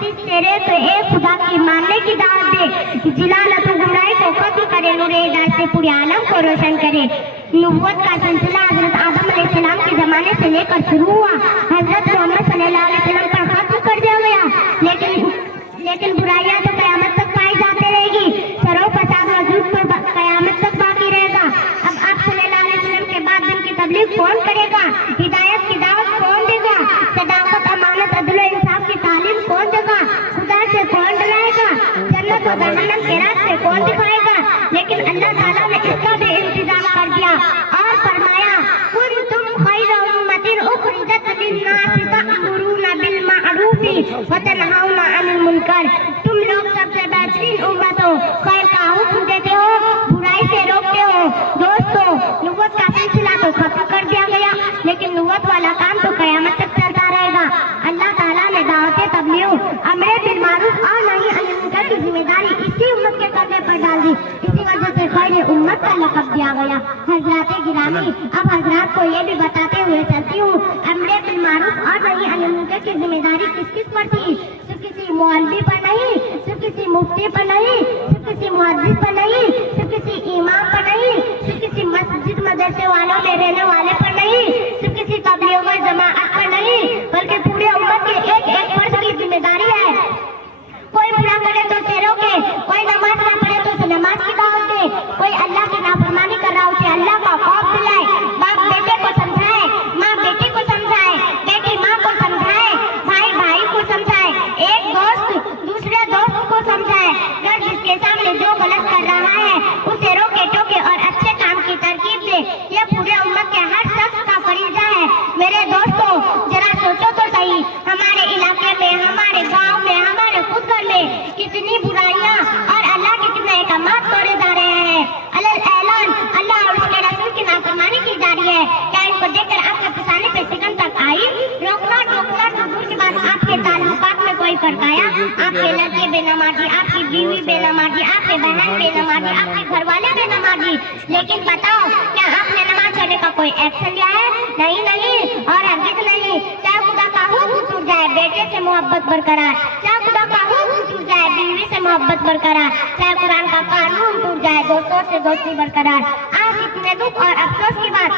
33 चेहरे तो एक खुदा की मानने की दावत दे, जिलालत व बुराई को खत्म करे, नूरे हिदायत से पूरे आलम को रोशन करे। नबूवत का सिलसिला हजरत आदम अलैहिस्सलाम के जमाने से लेकर शुरू हुआ, हजरत मोहम्मद सल्लल्लाहु अलैहि वसल्लम पर खत्म कर दिया गया। लेकिन बुराइयां तो कयामत तक पाई जाती रहेगी, सरो फसाद मौजूद पर कयामत तक बाकी रहेगा। अब आप सल्लल्लाहु अलैहि वसल्लम के बाद दिन की तबलीग कौन करेगा? हिदायत की दावत कौन देगा? सदाकत, अमानत, अदल व इंसाफ की तालीम कौन देगा? खुदा से कौन डराएगा? जन्नत और जहन्नम के रास्ते कौन दिखाएगा? लेकिन अल्लाह ताला ने इसका भी इंतजाम कर दिया और फरमाया, कुंतुम खैरा उम्मतिन उखरिजत लिन्नास तअमुरूना बिल मारूफी व तनहौना अनिल मुनकर। तुम लोग सबसे बेहतरीन उम्मत हो, खैर का हुक्म देते हो, बुराई से रोकते हो। दोस्तों, नबूवत का सिलसिला तो खत्म कर दिया गया, लेकिन नबूवत वाला काम तो कयामत तक चलता रहेगा। अल्लाह ताला ने दावत तबलीग, अमर बिल मारूफ और नही अनिल मुनकर की जिम्मेदारी इसी उम्मत के कंधे पर डाल दी। इसी वजह से खैर उम्मत का लक़ब दिया गया। हजरात गिरामी, अब हजरात को ये भी बताते हुए चलती हूँ, अमर बिल मारूफ और नही अनिल मुनकर की जिम्मेदारी किस किस पर थी। सिर्फ किसी मौलवी पर नहीं, सिर्फ किसी मुफ्ती पर नहीं, सिर्फ किसी मुहद्दिस पर नहीं, सिर्फ किसी इमाम पर नहीं, सिर्फ किसी मस्जिद मदरसे वालों में रहने वाले पर नहीं, सिर्फ किसी तबलीग जमाअत पर नहीं, बल्कि पूरे उम्मत के एक एक फर्द की जिम्मेदारी है। कोई बुरा करे तो उसे रोके, कोई नमाज ना पढ़े तो उसे नमाज की दावत दे, कोई अल्लाह की नाफरमानी कर रहा उसे अल्लाह का खौफ दिलाए। बाप बेटे को समझाए, माँ बेटे को समझाए, बेटी माँ को समझाए, भाई भाई को समझाए, एक दोस्त दूसरे दोस्त को समझाए। घर जिसके सामने जो गलत कर रहा है उसे रोके टोके और अच्छे काम की तरकीब दे। यह पूरे उम्मत के हर शख्स का फरीजा है। मेरे दोस्तों, जरा सोचो तो सही, हमारे इलाके में, हमारे गांव में, हमारे खुद घर में कितनी बुराइयां और अल्लाह के कितने अहकामात तोड़े जा रहे हैं। अलल ऐलान अल्लाह और उसके रसूल की नाफरमानी की जा रही है। क्या इनको देखकर आपके पिसाने पे सिकन तक आई? रोकना टोकना तो दूर की बात, आपके ताल्लुकात में कोई फर्क आया? आपके लड़के बेनमाजी, आपकी बीवी बेनमाजी, आपके बहन बेनमाजी, आपके घर वाले बेनमाजी, लेकिन बताओ क्या आपने नमाज पढ़ने का कोई एक्शन लिया है? नहीं नहीं और हरगिज़ नहीं। चाहे खुदा का हुक्म टूट जाए, बेटे से मोहब्बत बरकरार, चाहे खुदा का हुक्म टूट जाए, बीवी से मोहब्बत बरकरार, चाहे कुरान का कानून टूट जाए, दोस्तों से दोस्ती बरकरार। आज इतने दुख और अफसोस की बात